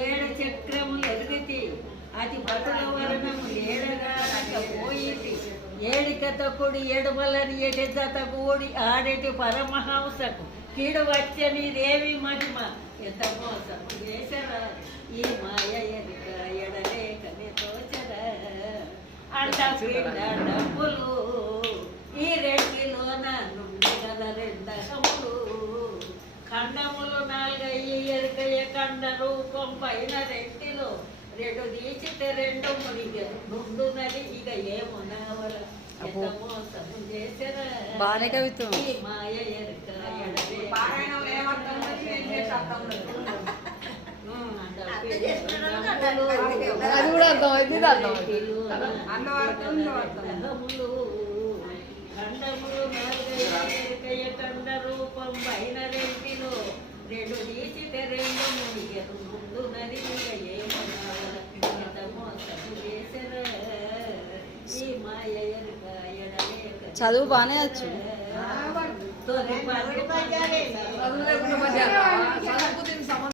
ఏడు చక్రములు ఎదుగుతి అది బతుల వర్ణము ఏడగాపోయితి ఏడికత కుడి ఎడుమలని ఎడెజత కూడి ఆడేటి పరమహంసకు కీడు వచ్చని దేవి మహిమ ఎంత మోసం చేసరా ఈ మాయ ఎరుక ఎడలేకని తోచరా అంట పిండ డబ్బులు ఈ రెండిలోన నుండి కదా రెండహములు ఖండములు నాలుగయ్యి ఎరుకయ్య కండ రూపం పైన రెంటిలో రెండు తీసితే రెండు మునిగ నుండునది ఇక ఏమునవల ఎంత మోసము చేసరా బానే కవిత్వం ఈ మాయ ఎరుక ఎడలే అది కూడా అర్థమైంది ఖండములు నాలుగయ్య కండ రూపం పైన రెంటిలో రెండు తీసితే రెండు మునిగెను ముందు నది ఏమనాల ఎంత మోసము చేసరా ఈ మాయ ఎరుక ఎడలేక చదువు బానే వచ్చు తొలి